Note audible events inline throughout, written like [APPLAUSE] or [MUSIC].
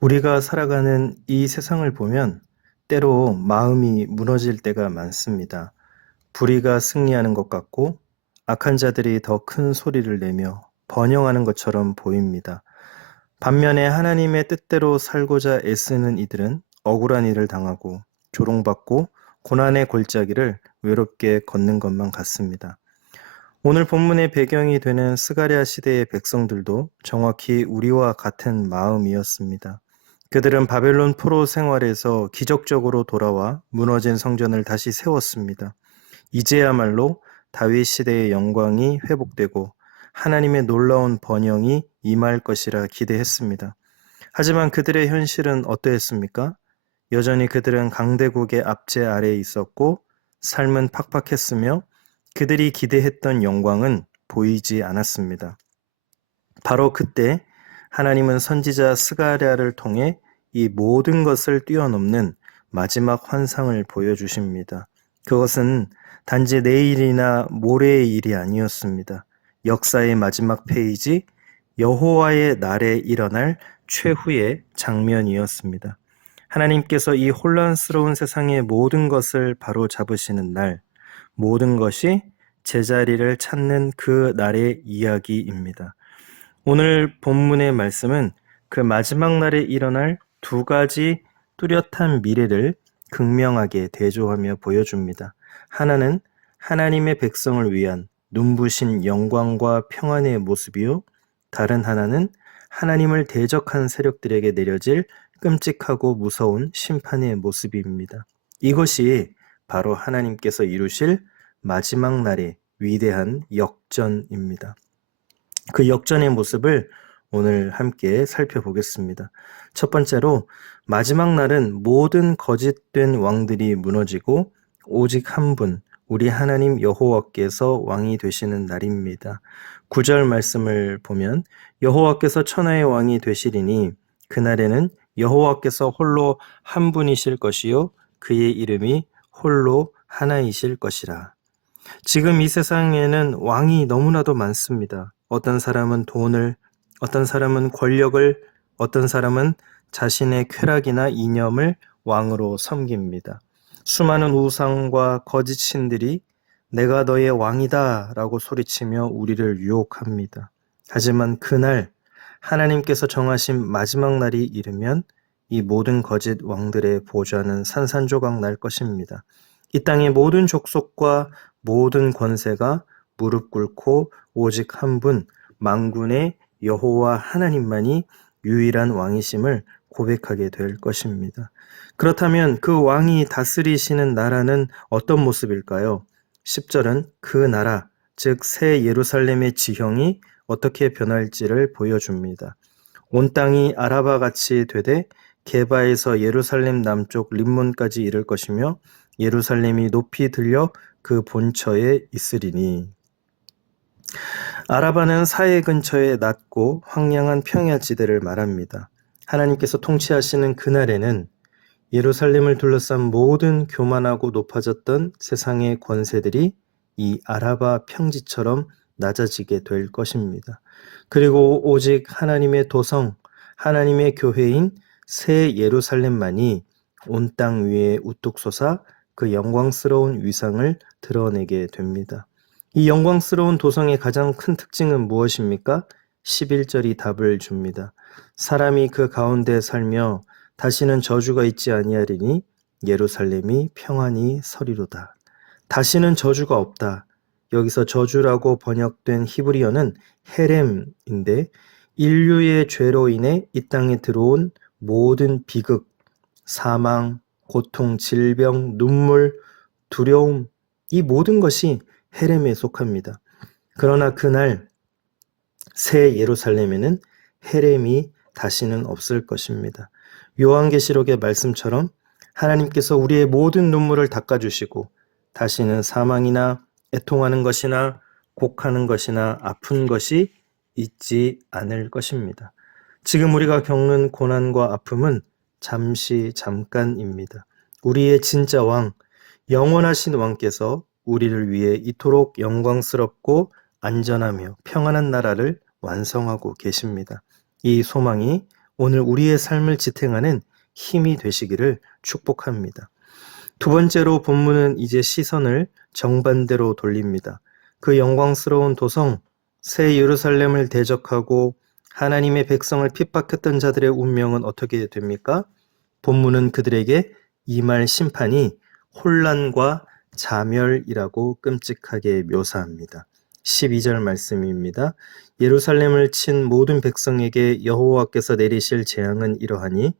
우리가 살아가는 이 세상을 보면 때로 마음이 무너질 때가 많습니다. 불의가 승리하는 것 같고 악한 자들이 더 큰 소리를 내며 번영하는 것처럼 보입니다. 반면에 하나님의 뜻대로 살고자 애쓰는 이들은 억울한 일을 당하고 조롱받고 고난의 골짜기를 외롭게 걷는 것만 같습니다. 오늘 본문의 배경이 되는 스가랴 시대의 백성들도 정확히 우리와 같은 마음이었습니다. 그들은 바벨론 포로 생활에서 기적적으로 돌아와 무너진 성전을 다시 세웠습니다. 이제야말로 다윗 시대의 영광이 회복되고 하나님의 놀라운 번영이 임할 것이라 기대했습니다. 하지만 그들의 현실은 어떠했습니까? 여전히 그들은 강대국의 압제 아래에 있었고 삶은 팍팍했으며 그들이 기대했던 영광은 보이지 않았습니다. 바로 그때 하나님은 선지자 스가랴를 통해 이 모든 것을 뛰어넘는 마지막 환상을 보여주십니다. 그것은 단지 내일이나 모레의 일이 아니었습니다. 역사의 마지막 페이지, 여호와의 날에 일어날 최후의 장면이었습니다. 하나님께서 이 혼란스러운 세상의 모든 것을 바로 잡으시는 날, 모든 것이 제자리를 찾는 그 날의 이야기입니다. 오늘 본문의 말씀은 그 마지막 날에 일어날 두 가지 뚜렷한 미래를 극명하게 대조하며 보여줍니다. 하나는 하나님의 백성을 위한 눈부신 영광과 평안의 모습이요. 다른 하나는 하나님을 대적한 세력들에게 내려질 끔찍하고 무서운 심판의 모습입니다. 이것이 바로 하나님께서 이루실 마지막 날의 위대한 역전입니다. 그 역전의 모습을 오늘 함께 살펴보겠습니다. 첫 번째로 마지막 날은 모든 거짓된 왕들이 무너지고 오직 한 분, 우리 하나님 여호와께서 왕이 되시는 날입니다. 구절 말씀을 보면 여호와께서 천하의 왕이 되시리니 그날에는 여호와께서 홀로 한 분이실 것이요 그의 이름이 홀로 하나이실 것이라. 지금 이 세상에는 왕이 너무나도 많습니다. 어떤 사람은 돈을, 어떤 사람은 권력을, 어떤 사람은 자신의 쾌락이나 이념을 왕으로 섬깁니다. 수많은 우상과 거짓 신들이 내가 너의 왕이다 라고 소리치며 우리를 유혹합니다. 하지만 그날 하나님께서 정하신 마지막 날이 이르면 이 모든 거짓 왕들의 보좌는 산산조각 날 것입니다. 이 땅의 모든 족속과 모든 권세가 무릎 꿇고 오직 한분 망군의 여호와 하나님만이 유일한 왕이심을 고백하게 될 것입니다. 그렇다면 그 왕이 다스리시는 나라는 어떤 모습일까요? 10절은 그 나라, 즉 새 예루살렘의 지형이 어떻게 변할지를 보여줍니다. 온 땅이 아라바 같이 되되 게바에서 예루살렘 남쪽 림몬까지 이를 것이며 예루살렘이 높이 들려 그 본처에 있으리니 아라바는 사해 근처에 낮고 황량한 평야지대를 말합니다. 하나님께서 통치하시는 그날에는 예루살렘을 둘러싼 모든 교만하고 높아졌던 세상의 권세들이 이 아라바 평지처럼 낮아지게 될 것입니다. 그리고 오직 하나님의 도성, 하나님의 교회인 새 예루살렘만이 온 땅 위에 우뚝 솟아 그 영광스러운 위상을 드러내게 됩니다. 이 영광스러운 도성의 가장 큰 특징은 무엇입니까? 11절이 답을 줍니다. 사람이 그 가운데 살며 다시는 저주가 있지 아니하리니 예루살렘이 평안히 서리로다. 다시는 저주가 없다. 여기서 저주라고 번역된 히브리어는 헤렘인데 인류의 죄로 인해 이 땅에 들어온 모든 비극, 사망, 고통, 질병, 눈물, 두려움, 이 모든 것이 헤렘에 속합니다. 그러나 그날 새 예루살렘에는 헤렘이 다시는 없을 것입니다. 요한계시록의 말씀처럼 하나님께서 우리의 모든 눈물을 닦아주시고 다시는 사망이나 애통하는 것이나 곡하는 것이나 아픈 것이 있지 않을 것입니다. 지금 우리가 겪는 고난과 아픔은 잠시 잠깐입니다. 우리의 진짜 왕, 영원하신 왕께서 우리를 위해 이토록 영광스럽고 안전하며 평안한 나라를 완성하고 계십니다. 이 소망이 오늘 우리의 삶을 지탱하는 힘이 되시기를 축복합니다. 두 번째로 본문은 이제 시선을 정반대로 돌립니다. 그 영광스러운 도성, 새 예루살렘을 대적하고 하나님의 백성을 핍박했던 자들의 운명은 어떻게 됩니까? 본문은 그들에게 임할 심판이 혼란과 자멸이라고 끔찍하게 묘사합니다. 12절 말씀입니다. 예루살렘을 친 모든 백성에게 여호와께서 내리실 재앙은 이러하니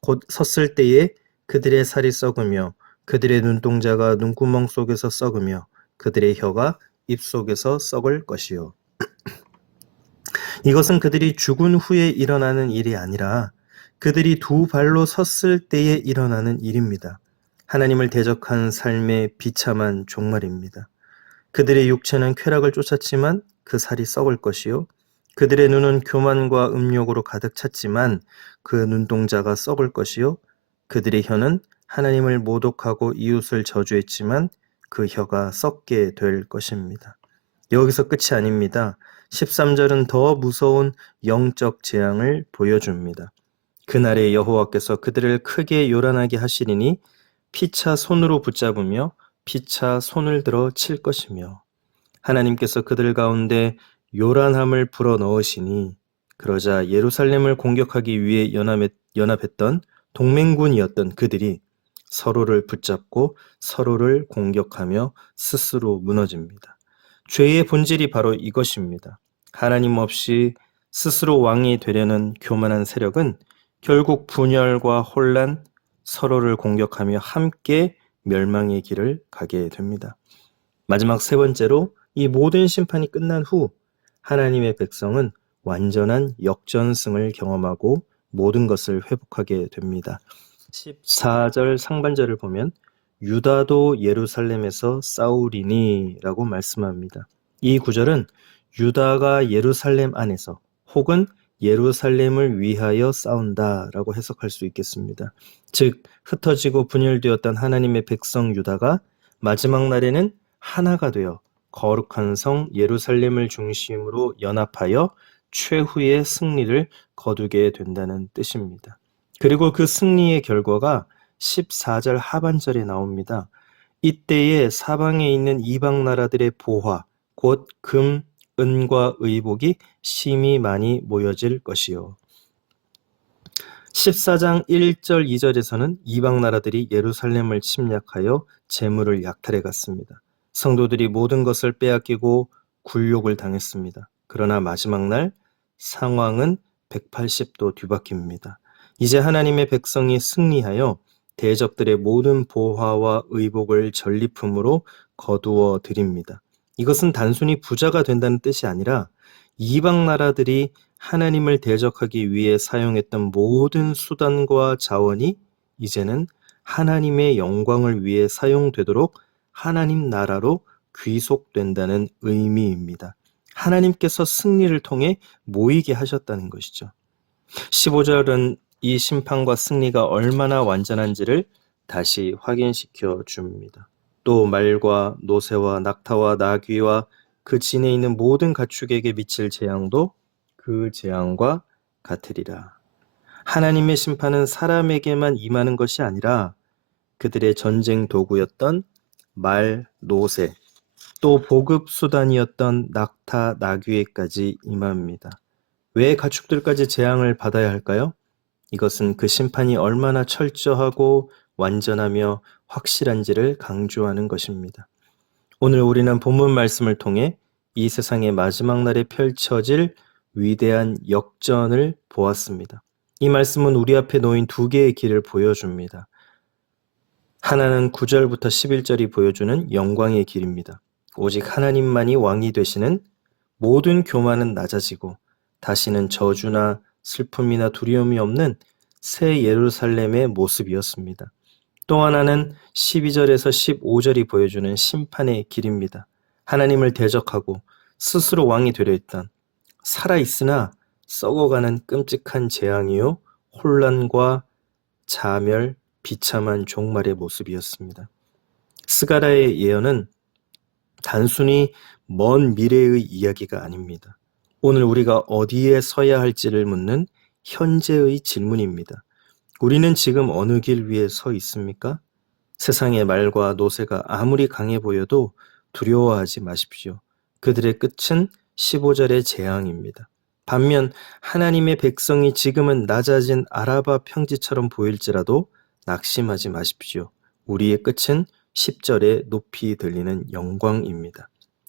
곧 섰을 때에 그들의 살이 썩으며 그들의 눈동자가 눈구멍 속에서 썩으며 그들의 혀가 입 속에서 썩을 것이요. [CLEARS THROAT] 이것은 그들이 죽은 후에 일어나는 일이 아니라 그들이 두 발로 섰을 때에 일어나는 일입니다. 하나님을 대적한 삶의 비참한 종말입니다. 그들의 육체는 쾌락을 쫓았지만 그 살이 썩을 것이요. 그들의 눈은 교만과 음욕으로 가득 찼지만 그 눈동자가 썩을 것이요. 그들의 혀는 하나님을 모독하고 이웃을 저주했지만 그 혀가 썩게 될 것입니다. 여기서 끝이 아닙니다. 13절은 더 무서운 영적 재앙을 보여줍니다. 그날에 여호와께서 그들을 크게 요란하게 하시리니 피차 손으로 붙잡으며 피차 손을 들어 칠 것이며 하나님께서 그들 가운데 요란함을 불어 넣으시니 그러자 예루살렘을 공격하기 위해 연합했, 연합했 던 동맹군이었던 그들이 서로를 붙잡고 서로를 공격하며 스스로 무너집니다. 죄의 본질이 바로 이것입니다. 하나님 없이 스스로 왕이 되려는 교만한 세력은 결국 분열과 혼란, 서로를 공격하며 함께 멸망의 길을 가게 됩니다. 마지막 세 번째로 이 모든 심판이 끝난 후 하나님의 백성은 완전한 역전승을 경험하고 모든 것을 회복하게 됩니다. 14절 상반절을 보면 유다도 예루살렘에서 싸우리니 라고 말씀합니다. 이 구절은 유다가 예루살렘 안에서 혹은 예루살렘을 위하여 싸운다 라고 해석할 수 있겠습니다. 즉, 흩어지고 분열되었던 하나님의 백성 유다가 마지막 날에는 하나가 되어 거룩한 성 예루살렘을 중심으로 연합하여 최후의 승리를 거두게 된다는 뜻입니다. 그리고 그 승리의 결과가 14절 하반절에 나옵니다. 이때에 사방에 있는 이방 나라들의 보화, 곧 금, 은과 의복이 심히 많이 모여질 것이요. 14장 1절 2절에서는 이방 나라들이 예루살렘을 침략하여 재물을 약탈해 갔습니다. 성도들이 모든 것을 빼앗기고 굴욕을 당했습니다. 그러나 마지막 날 상황은 180도 뒤바뀝니다. 이제 하나님의 백성이 승리하여 대적들의 모든 보화와 의복을 전리품으로 거두어 드립니다. 이것은 단순히 부자가 된다는 뜻이 아니라 이방 나라들이 하나님을 대적하기 위해 사용했던 모든 수단과 자원이 이제는 하나님의 영광을 위해 사용되도록 하나님 나라로 귀속된다는 의미입니다. 하나님께서 승리를 통해 모이게 하셨다는 것이죠. 15절은 이 심판과 승리가 얼마나 완전한지를 다시 확인시켜 줍니다. 또 말과 노새와 낙타와 나귀와 그 진에 있는 모든 가축에게 미칠 재앙도 그 재앙과 같으리라. 하나님의 심판은 사람에게만 임하는 것이 아니라 그들의 전쟁 도구였던 말, 노새, 또 보급 수단이었던 낙타, 나귀에까지 임합니다. 왜 가축들까지 재앙을 받아야 할까요? 이것은 그 심판이 얼마나 철저하고 완전하며 확실한지를 강조하는 것입니다. 오늘 우리는 본문 말씀을 통해 이 세상의 마지막 날에 펼쳐질 위대한 역전을 보았습니다. 이 말씀은 우리 앞에 놓인 두 개의 길을 보여줍니다. 하나는 9절부터 11절이 보여주는 영광의 길입니다. 오직 하나님만이 왕이 되시는 모든 교만은 낮아지고 다시는 저주나 슬픔이나 두려움이 없는 새 예루살렘의 모습이었습니다. 또 하나는 12절에서 15절이 보여주는 심판의 길입니다. 하나님을 대적하고 스스로 왕이 되려 했던 살아있으나 썩어가는 끔찍한 재앙이요 혼란과 자멸, 비참한 종말의 모습이었습니다. 스가라의 예언은 단순히 먼 미래의 이야기가 아닙니다. 오늘 우리가 어디에 서야 할지를 묻는 현재의 질문입니다. 우리는 지금 어느 길 위에 서 있습니까? 세상의 말과 노세가 아무리 강해 보여도 두려워하지 마십시오. 그들의 끝은 15절의 재앙입니다. 반면 하나님의 백성이 지금은 낮아진 아라바 평지처럼 보일지라도 낙심하지 마십시오. 우리의 끝은 10절에 높이 들리는 영광입니다.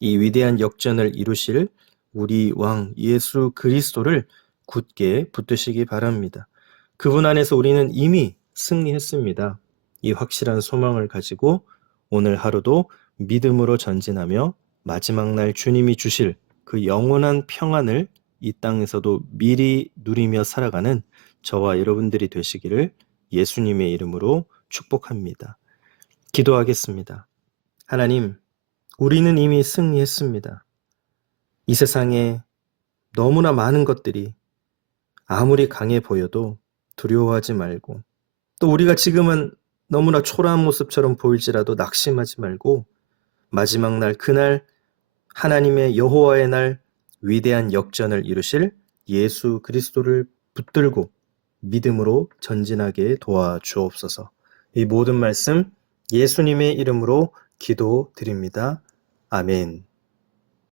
이 위대한 역전을 이루실 우리 왕 예수 그리스도를 굳게 붙드시기 바랍니다. 그분 안에서 우리는 이미 승리했습니다. 이 확실한 소망을 가지고 오늘 하루도 믿음으로 전진하며 마지막 날 주님이 주실 그 영원한 평안을 이 땅에서도 미리 누리며 살아가는 저와 여러분들이 되시기를 예수님의 이름으로 축복합니다. 기도하겠습니다. 하나님, 우리는 이미 승리했습니다. 이 세상에 너무나 많은 것들이 아무리 강해 보여도 두려워하지 말고 또 우리가 지금은 너무나 초라한 모습처럼 보일지라도 낙심하지 말고 마지막 날 그날 하나님의 여호와의 날 위대한 역전을 이루실 예수 그리스도를 붙들고 믿음으로 전진하게 도와 주옵소서. 이 모든 말씀 예수님의 이름으로 기도드립니다. 아멘.